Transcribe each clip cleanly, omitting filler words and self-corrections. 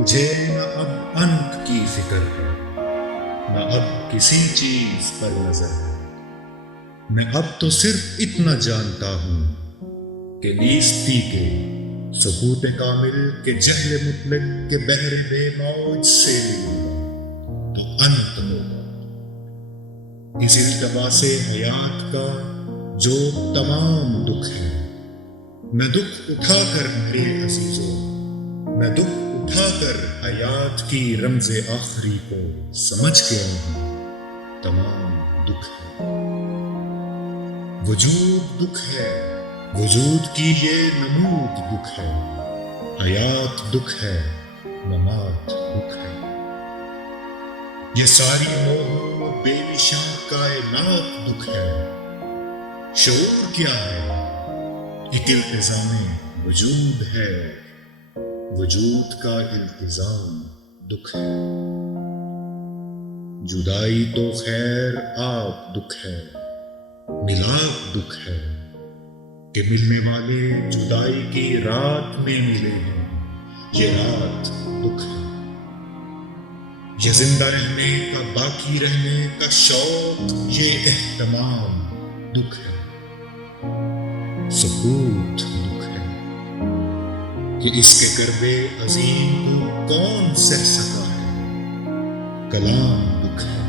مجھے نہ اب انت کی فکر ہے، نہ اب کسی چیز پر نظر ہے۔ میں اب تو صرف اتنا جانتا ہوں کہ نیستی کے سکوت کامل کے جہل مطلق کے بحر بے موج سے تو انت ہوگا اس التباس حیات کا جو تمام دکھ ہے۔ میں دکھ اٹھا کر میرے عزیزوں، میں دکھ اٹھا کر حیات کی رمز آخری کو سمجھ گیا ہوں۔ تمام دکھ ہے، وجود دکھ ہے، وجود کی یہ نمود دکھ ہے۔ حیات دکھ ہے، ممات دکھ ہے۔ یہ ساری موہ و بے نشاں کائنات دکھ ہے۔ شعور کیا ہے؟ ایک التزام وجود ہے، وجود کا التزام دکھ ہے۔ جدائی تو خیر آپ دکھ ہے، ملاپ دکھ ہے کہ ملنے والے جدائی کی رات میں ملے ہیں۔ یہ رات دکھ ہے۔ یہ زندہ رہنے کا، باقی رہنے کا شوق، یہ اہتمام دکھ ہے۔ سکوت دکھ ہے کہ اس کے کربے عظیم کو کون سہ سکا ہے۔ کلام دکھ ہے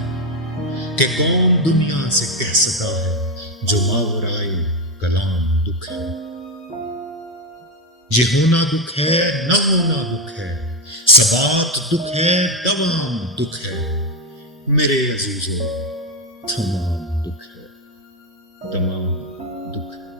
کہ کون دنیا سے کہہ سکا ہے جو ماورائے کلام دکھ ہے۔ یہ ہونا دکھ ہے، نہ ہونا دکھ ہے، ثبات دکھ ہے، دوام دکھ ہے۔ میرے عزیزوں، تمام دکھ ہے، تمام دکھ ہے۔